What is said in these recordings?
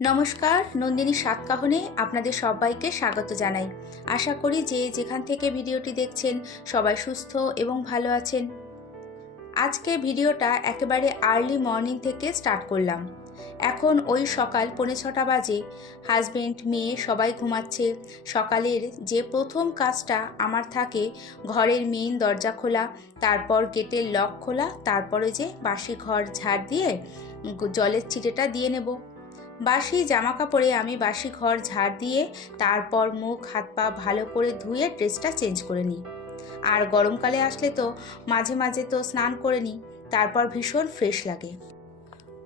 নমস্কার, নন্দিনী সাতকাহনে আপনাদের সবাইকে স্বাগত জানাই। আশা করি যে যেখান থেকে ভিডিওটি দেখছেন সবাই সুস্থ এবং ভালো আছেন। আজকে ভিডিওটা একেবারে আর্লি মর্নিং থেকে স্টার্ট করলাম। এখন ওই সকাল পৌনে ছটা বাজে হাজবেন্ড মেয়ে সবাই ঘুমাচ্ছে। সকালের যে প্রথম কাজটা আমার থাকে, ঘরের মেইন দরজা খোলা, তারপর গেটের লক খোলা, তারপরে যে বাসি ঘর ঝাড় দিয়ে জলের ছিটেটা দিয়ে নেব। বাসি জামা কাপড়ে আমি বাসি ঘর ঝাড় দিয়ে তারপর মুখ, হাত পা ভালো করে ধুয়ে ড্রেসটা চেঞ্জ করে নিই। আর গরমকালে আসলে তো মাঝে মাঝে তো স্নান করে নিই, তারপর ভীষণ ফ্রেশ লাগে।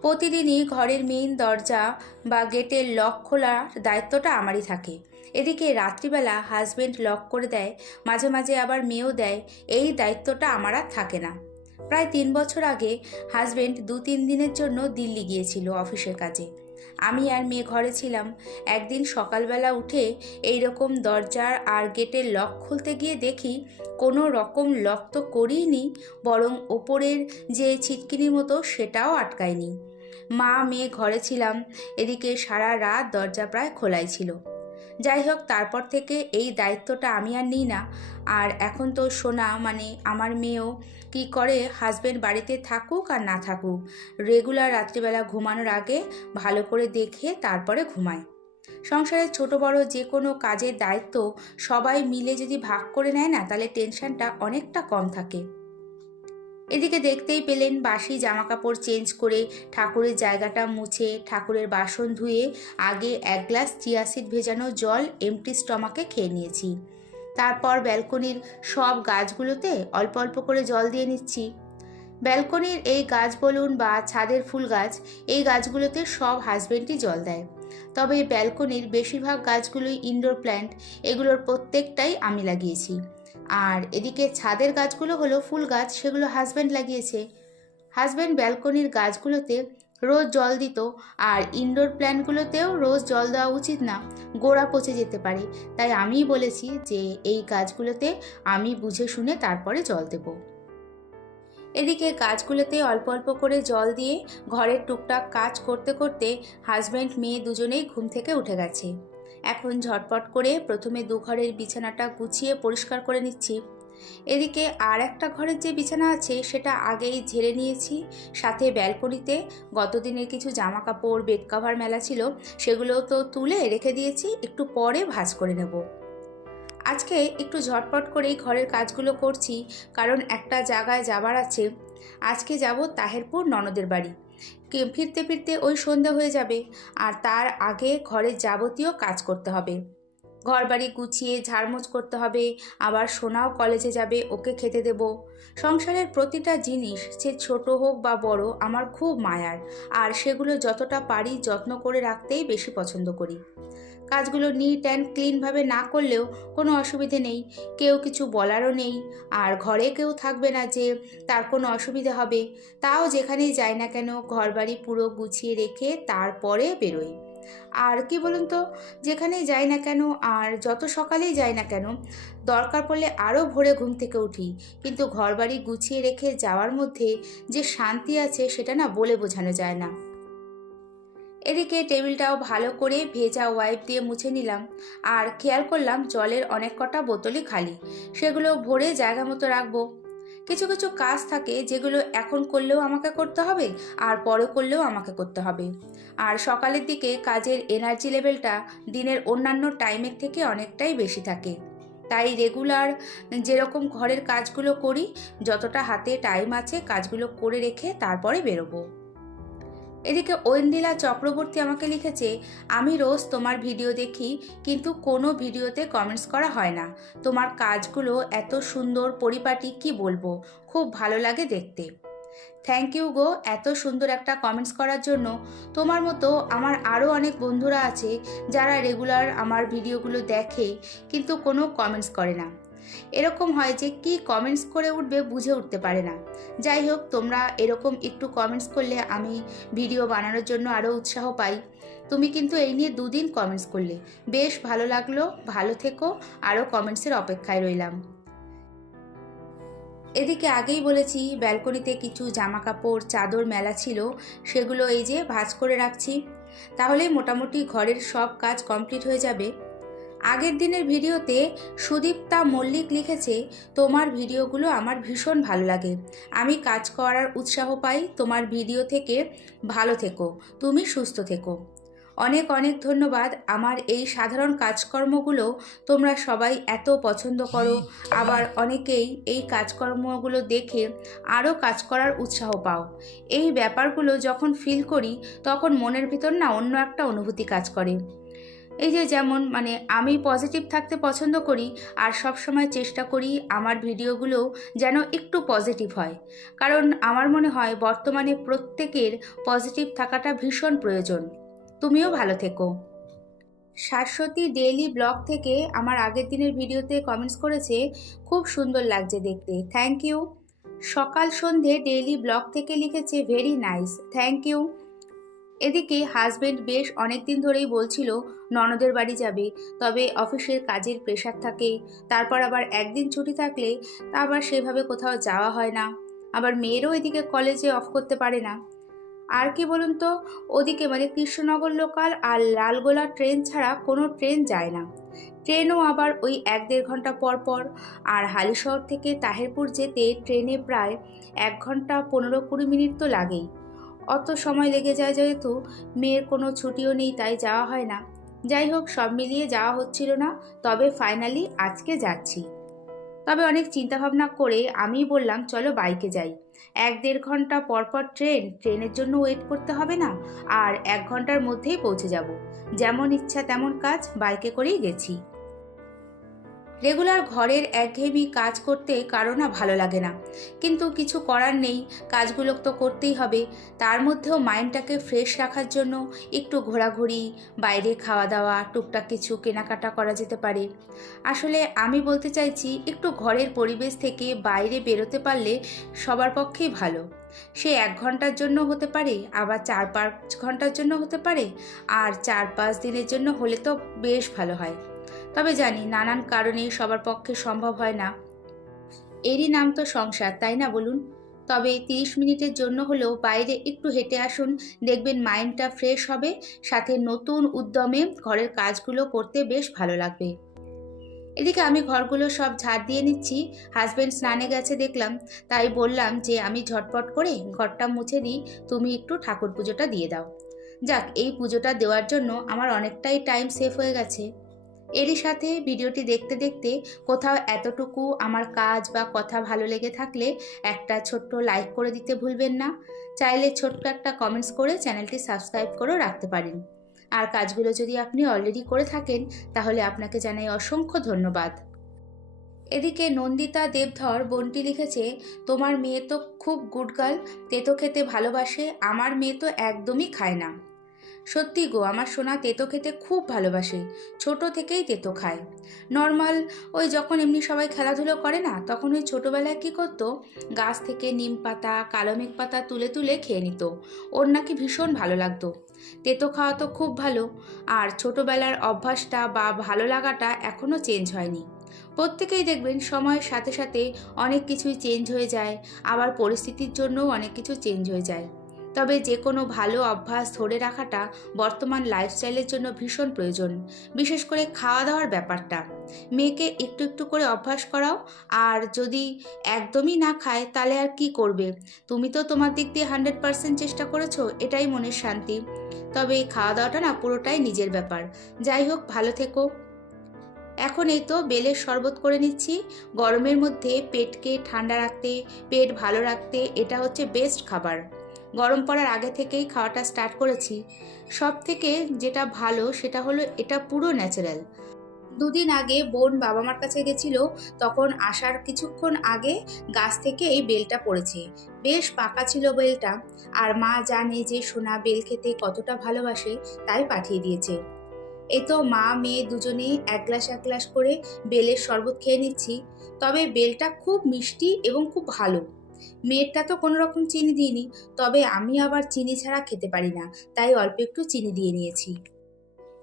প্রতিদিনই ঘরের মেইন দরজা বা গেটের লক খোলার দায়িত্বটা আমারই থাকে। এদিকে রাত্রিবেলা হাজবেন্ড লক করে দেয়, মাঝে মাঝে আবার মেয়েও দেয়, এই দায়িত্বটা আমার আর থাকে না। প্রায় তিন বছর আগে হাজবেন্ড দু তিন দিনের জন্য দিল্লি গিয়েছিল অফিসের কাজে। আমি আর মেয়ে ঘরে ছিলাম। একদিন সকালবেলা উঠে এই রকম দরজার আর গেটের লক খুলতে গিয়ে দেখি কোনো রকম লক তো করিনি বরং ওপরের যে ছিটকিনির মতো সেটাও আটকায়নি। মা, মেয়ে ঘরে ছিলাম, এদিকে সারা রাত দরজা প্রায় খোলাই ছিল। যাই হোক, তারপর থেকে এই দায়িত্বটা আমি আর নিই না। আর এখন তো সোনা মানে আমার মেয়েও কি করে হাজব্যান্ড বাড়িতে থাকুক আর না থাকুক রেগুলার রাত্রিবেলা ঘুমানোর আগে ভালো করে দেখে তারপরে ঘুমায় সংসারের ছোট বড় যে কোনো কাজের দায়িত্ব সবাই মিলে যদি ভাগ করে নেয় না, তাহলে টেনশনটা অনেকটা কম থাকে। এদিকে দেখতেই পেলেন বাসি জামা কাপড় চেঞ্জ করে ঠাকুরের জায়গাটা মুছে ঠাকুরের বাসন ধুয়ে আগে এক গ্লাস চিয়াসিড ভেজানো জল এমটি স্টমাকে খেয়ে নিয়েছি। তারপর ব্যালকনির সব গাছগুলোতে অল্প অল্প করে জল দিয়ে নিচ্ছি। ব্যালকনির এই গাছ বলুন বা ছাদের ফুল গাছ, এই গাছগুলোতে সব হাজবেন্ডই জল দেয়। তবে ব্যালকনির বেশিরভাগ গাছগুলোই ইনডোর প্ল্যান্ট এগুলোর প্রত্যেকটাই আমি লাগিয়েছি। আর এদিকে ছাদের গাছগুলো হলো ফুল গাছ, সেগুলো হাজব্যান্ড লাগিয়েছে। হাজব্যান্ড ব্যালকনির গাছগুলোতে রোজ জল দিত আর ইনডোর প্ল্যান্টগুলোতেও রোজ জল দেওয়া উচিত না, গোড়া পচে যেতে পারে। তাই আমিই বলেছি যে এই গাছগুলোতে আমি বুঝে শুনে তারপরে জল দেব। এদিকে গাছগুলোতে অল্প অল্প করে জল দিয়ে ঘরের টুকটাক কাজ করতে করতে হাজব্যান্ড মেয়ে দুজনেই ঘুম থেকে উঠে গেছে। এখন ঝটপট করে প্রথমে দু ঘরের বিছানাটা গুছিয়ে পরিষ্কার করে নিচ্ছি। এদিকে আর একটা ঘরের যে বিছানা আছে, সেটা আগেই ঝেড়ে নিয়েছি। সাথে ব্যালকনিতে গতদিনের কিছু জামা কাপড় বেড কাভার মেলা ছিল সেগুলো তো তুলে রেখে দিয়েছি, একটু পরে ভাঁজ করে নেব। আজকে একটু ঝটপট করেই ঘরের কাজগুলো করছি, কারণ একটা জায়গায় যাবার আছে। আজকে যাব তাহেরপুর ননদের বাড়ি। ফিরতে ফিরতে ওই সন্ধ্যা হয়ে যাবে আর তার আগে ঘরের যাবতীয় কাজ করতে হবে। ঘর বাড়ি গুছিয়ে ঝাড়মোছ করতে হবে, আবার সোনাও কলেজে যাবে, ওকে খেতে দেব। সংসারের প্রতিটা জিনিস, সে ছোট হোক বা বড়, আমার খুব মায়ার, আর সেগুলো যতটা পারি যত্ন করে রাখতেই বেশি পছন্দ করি। কাজগুলো নিট অ্যান্ড ক্লিনভাবে না করলেও কোনো অসুবিধে নেই। কেউ কিছু বলারও নেই। আর ঘরে কেউ থাকবে না যে তার কোনো অসুবিধে হবে। তাও যেখানেই যায় না কেন ঘরবাড়ি পুরো গুছিয়ে রেখে তারপরে বেরোই। আর কি বলুন তো, যেখানেই যাই না কেন আর যত সকালেই যাই না কেন, দরকার পড়লে আরও ভোরে ঘুম থেকে উঠি। কিন্তু ঘরবাড়ি গুছিয়ে রেখে যাওয়ার মধ্যে যে শান্তি আছে সেটা না বলে বোঝানো যায় না। এদিকে টেবিলটাও ভালো করে ভেজা ওয়াইপ দিয়ে মুছে নিলাম। আর খেয়াল করলাম জলের অনেক কটা বোতলই খালি। সেগুলো ভরে জায়গা মতো রাখব। কিছু কিছু কাজ থাকে যেগুলো এখন করলেও আমাকে করতে হবে আর পরে করলেও আমাকে করতে হবে। আর সকালের দিকে কাজের এনার্জি লেভেলটা দিনের অন্যান্য টাইমের থেকে অনেকটাই বেশি থাকে। তাই রেগুলার যেরকম ঘরের কাজগুলো করি, যতটা হাতে টাইম আছে কাজগুলো করে রেখে তারপরে বেরোবো। এদিকে ঐন্দিলা চক্রবর্তী আমাকে লিখেছে, আমি রোজ তোমার ভিডিও দেখি, কিন্তু কোনো ভিডিওতে কমেন্টস করা হয় না। তোমার কাজগুলো এত সুন্দর পরিপাটি, কি বলব? খুব ভালো লাগে দেখতে। থ্যাংক ইউ গো, এত সুন্দর একটা কমেন্টস করার জন্য। তোমার মতো আমার আরও অনেক বন্ধুরা আছে, যারা রেগুলার আমার ভিডিওগুলো দেখে, কিন্তু কোনো কমেন্টস করে না। এরকম হয় যে কি কমেন্টস করে উঠবে বুঝে উঠতে পারে না। যাই হোক, তোমরা এরকম একটু কমেন্টস করলে আমি ভিডিও বানানোর জন্য আরও উৎসাহ পাই। তুমি কিন্তু এই নিয়ে দুদিন কমেন্টস করলে। বেশ ভালো লাগল, ভালো থেকো আরও কমেন্টসের অপেক্ষায় রইলাম। এদিকে আগেই বলেছি, ব্যালকনিতে কিছু জামা কাপড় চাদর মেলা ছিল, সেগুলো এই যে ভাঁজ করে রাখছি। তাহলেই মোটামুটি ঘরের সব কাজ কমপ্লিট হয়ে যাবে। আগের দিনের ভিডিওতে সুদীপ্তা মল্লিক লিখেছে, তোমার ভিডিওগুলো আমার ভীষণ ভালো লাগে। আমি কাজ করার উৎসাহ পাই, তোমার ভিডিও থেকে ভালো থেকো, তুমি সুস্থ থেকো। অনেক অনেক ধন্যবাদ। আমার এই সাধারণ কাজকর্মগুলো তোমরা সবাই এত পছন্দ করো। আবার অনেকেই এই কাজকর্মগুলো দেখে আরও কাজ করার উৎসাহ পাও। এই ব্যাপারগুলো যখন ফিল করি, তখন মনের ভিতর না অন্য একটা অনুভূতি কাজ করে। এই যে যেমন মানে আমি পজিটিভ থাকতে পছন্দ করি আর সব সময় চেষ্টা করি আমার ভিডিওগুলো যেন একটু পজিটিভ হয়। কারণ আমার মনে হয় বর্তমানে প্রত্যেকের পজিটিভ থাকাটা ভীষণ প্রয়োজন। তুমিও ভালো থেকো। শাশ্বতী ডেইলি ব্লগ থেকে আমার আগের দিনের ভিডিওতে কমেন্টস করেছে, খুব সুন্দর লাগছে দেখতে। থ্যাংক ইউ সকাল সন্ধে ডেইলি ব্লগ থেকে লিখেছে ভেরি নাইস থ্যাংক ইউ এদিকে হাজবেন্ড বেশ অনেক দিন ধরেই বলছিল, ননদের বাড়ি যাবে, তবে অফিসের কাজের প্রেশার থাকে, তারপর আবার একদিন ছুটি থাকলে তা আবার সেভাবে কোথাও যাওয়া হয় না, আবার মেয়েরও এদিকে কলেজে অফ করতে পারে না। আর কি বলুন তো, ওদিকে মানে কৃষ্ণনগর লোকাল আর লালগোলা ট্রেন ছাড়া কোনো ট্রেন যায় না। ট্রেনও আবার ওই এক দেড় ঘণ্টা পর পর, আর হালিশহর থেকে তাহেরপুর যেতে ট্রেনে প্রায় এক ঘণ্টা পনেরো কুড়ি মিনিট তো লাগেই। অত সময় লেগে যায় যেহেতু মেয়ের কোনো ছুটিও নেই, তাই যাওয়া হয় না। যাই হোক সব মিলিয়ে যাওয়া হচ্ছিল না, তবে ফাইনালি আজকে যাচ্ছি। তবে অনেক চিন্তাভাবনা করে আমি বললাম, চলো বাইকে যাই। এক দেড় ঘণ্টা পর পর ট্রেন, ট্রেনের জন্য ওয়েট করতে হবে না, আর এক ঘণ্টার মধ্যেই পৌঁছে যাব। যেমন ইচ্ছা তেমন কাজ, বাইকে করেই গেছি। রেগুলার ঘরের একঘেয়েমি কাজ করতে কারও না ভালো লাগে না। কিন্তু কিছু করার নেই, কাজগুলো তো করতেই হবে। তার মধ্যেও মাইন্ডটাকে ফ্রেশ রাখার জন্য একটু ঘোরাঘুরি, বাইরে খাওয়া দাওয়া টুকটাক কিছু কেনাকাটা করা যেতে পারে। আসলে আমি বলতে চাইছি, একটু ঘরের পরিবেশ থেকে বাইরে বেরোতে পারলে সবার পক্ষেই ভালো। সে এক ঘণ্টার জন্য হতে পারে, আবার চার পাঁচ ঘণ্টার জন্য হতে পারে, আর চার পাঁচ দিনের জন্য হলে তো বেশ ভালো হয়। তবে জানি নানান কারণে সবার পক্ষে সম্ভব হয় না। এরই নাম তো সংসার, তাই না বলুন? তবে তিরিশ মিনিটের জন্য হলেও বাইরে একটু হেঁটে আসুন, দেখবেন মাইন্ডটা ফ্রেশ হবে, সাথে নতুন উদ্যমে ঘরের কাজগুলো করতে বেশ ভালো লাগবে। এদিকে আমি ঘরগুলো সব ঝাড় দিয়ে নিচ্ছি হাজব্যান্ড স্নানে গেছে দেখলাম, তাই বললাম যে আমি ঝটপট করে ঘরটা মুছে দিই তুমি একটু ঠাকুর পুজোটা দিয়ে দাও। যাক, এই পুজোটা দেওয়ার জন্য আমার অনেকটাই টাইম সেভ হয়ে গেছে। এরই সাথে ভিডিওটি দেখতে দেখতে কোথাও এতটুকু আমার কাজ বা কথা ভালো লেগে থাকলে একটা ছোট্ট লাইক করে দিতে ভুলবেন না। চাইলে ছোট্ট একটা কমেন্টস করে চ্যানেলটি সাবস্ক্রাইব করেও রাখতে পারেন। আর কাজগুলো যদি আপনি অলরেডি করে থাকেন, তাহলে আপনাকে জানাই অসংখ্য ধন্যবাদ। এদিকে নন্দিতা দেবধর বোনটি লিখেছে, তোমার মেয়ে তো খুব গুড গার্ল তেতো খেতে ভালোবাসে, আমার মেয়ে তো একদমই খায় না। সত্যি গো, আমার সোনা তেতো খেতে খুব ভালোবাসে, ছোট থেকেই তেতো খায়। নর্মাল, ওই যখন এমনি সবাই খেলাধুলো করে না, তখন ওই ছোটোবেলায় কী করতো? গাছ থেকে নিম পাতা কালমেঘ পাতা তুলে তুলে খেয়ে নিত। ওর নাকি ভীষণ ভালো লাগতো। তেতো খাওয়া তো খুব ভালো, আর ছোটোবেলার অভ্যাসটা বা ভালো লাগাটা এখনও চেঞ্জ হয়নি। প্রত্যেকেই দেখবেন সময়ের সাথে সাথে অনেক কিছুই চেঞ্জ হয়ে যায়, আবার পরিস্থিতির জন্যও অনেক কিছু চেঞ্জ হয়ে যায়। তবে যে কোনো ভালো অভ্যাস ধরে রাখাটা বর্তমান লাইফস্টাইলের জন্য ভীষণ প্রয়োজন, বিশেষ করে খাওয়া দাওয়ার ব্যাপারটা। মেয়েকে একটু একটু করে অভ্যাস করাও, আর যদি একদমই না খায়, তাহলে আর কি করবে? তুমি তো তোমার দিক দিয়ে হান্ড্রেড পার্সেন্ট চেষ্টা করেছ, এটাই মনের শান্তি। তবে এই খাওয়া দাওয়াটা না পুরোটাই নিজের ব্যাপার। যাই হোক, ভালো থেকো। এখন এই তো বেলের শরবত করে নিচ্ছি। গরমের মধ্যে পেটকে ঠান্ডা রাখতে, পেট ভালো রাখতে এটা হচ্ছে বেস্ট খাবার। গরম পড়ার আগে থেকেই খাওয়াটা স্টার্ট করেছি। সব থেকে যেটা ভালো সেটা হলো এটা পুরো ন্যাচারাল দুদিন আগে বোন বাবা মার কাছে গেছিল, তখন আসার কিছুক্ষণ আগে গাছ থেকে এই বেলটা পড়েছে। বেশ পাকা ছিল বেলটা, আর মা জানে যে সোনা বেল খেতে কতটা ভালোবাসে, তাই পাঠিয়ে দিয়েছে। এই তো মা, মেয়ে দুজনেই এক গ্লাস এক গ্লাস করে বেলের শরবত খেয়ে নিচ্ছি। তবে বেলটা খুব মিষ্টি এবং খুব ভালো। মেয়েরটা তো কোনো রকম চিনি দিইনি, তবে আমি আবার চিনি ছাড়া খেতে পারি না, তাই অল্প একটু চিনি দিয়ে নিয়েছি।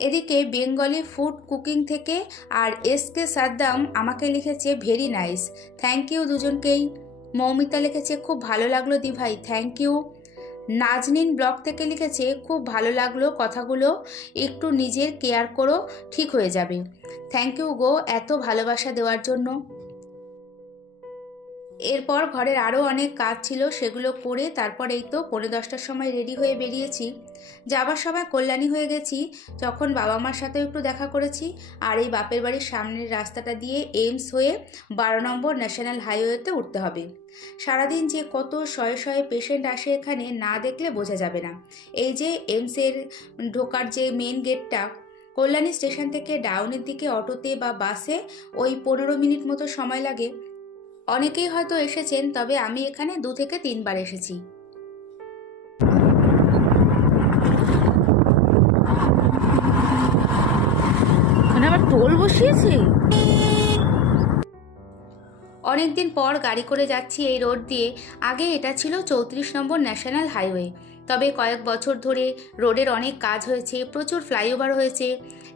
এদিকে বেঙ্গলি ফুড কুকিং থেকে আর এস কে সাদ্দাম আমাকে লিখেছে, ভেরি নাইস, থ্যাংক ইউ দুজনকেই। মৌমিতা লিখেছে, খুব ভালো লাগল দি ভাই থ্যাংক ইউ। নাজনিন ব্লগ থেকে লিখেছে, খুব ভালো লাগল কথাগুলো, একটু নিজের কেয়ার করো, ঠিক হয়ে যাবে। থ্যাংক ইউ গো, এত ভালোবাসা দেওয়ার জন্য। এরপর ঘরের আরও অনেক কাজ ছিল সেগুলো করে তারপর এই তো পনেরো দশটার সময় রেডি হয়ে বেরিয়েছি। যাবার সময় কল্যাণী হয়ে গেছি, যখন বাবা মার সাথেও একটু দেখা করেছি আর এই বাপের বাড়ির সামনের রাস্তাটা দিয়ে এইমস হয়ে বারো নম্বর ন্যাশনাল হাইওয়েতে উঠতে হবে। সারাদিন যে কত শয়ে শয়ে পেশেন্ট আসে এখানে না দেখলে বোঝা যাবে না। এই যে এইমসের ঢোকার যে মেন গেটটা, কল্যাণী স্টেশন থেকে ডাউনের দিকে অটোতে বা বাসে ওই পনেরো মিনিট মতো সময় লাগে। অনেকেই হয়তো এসেছেন তবে আমি এখানে দু থেকে তিনবার এসেছি। আবার টোল বসিয়েছে? অনেকদিন পর গাড়ি করে যাচ্ছি এই রোড দিয়ে। আগে এটা ছিল চৌত্রিশ নম্বর ন্যাশনাল হাইওয়ে। তবে কয়েক বছর ধরে রোডের অনেক কাজ হয়েছে প্রচুর ফ্লাইওভার হয়েছে।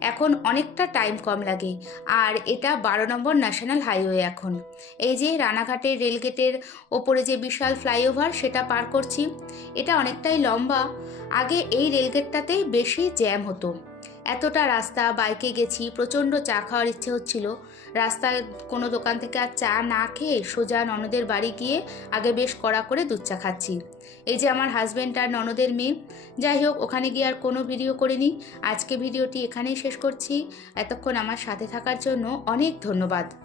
এখন অনেকটা টাইম কম লাগে। আর এটা বারো নম্বর ন্যাশনাল হাইওয়ে এখন। এই যে রানাঘাটের রেলগেটের ওপরে যে বিশাল ফ্লাইওভার সেটা পার করছি। এটা অনেকটাই লম্বা। আগে এই রেলগেটটাতেই বেশি জ্যাম হতো। এতটা রাস্তা, বাইকে গেছি, প্রচণ্ড চা খাওয়ার ইচ্ছে হচ্ছিল। রাস্তায় কোনো দোকান থেকে আর চা না খেয়ে সোজা ননদের বাড়ি গিয়ে আগে বেশ কড়া করে দুধ চা খাচ্ছি। এই যে আমার হাজব্যান্ড আর ননদের মেয়ে। যাই হোক, ওখানে গিয়ে আর কোনো ভিডিও করিনি। আজকে ভিডিওটি এখানেই শেষ করছি। এতক্ষণ আমার সাথে থাকার জন্য অনেক ধন্যবাদ।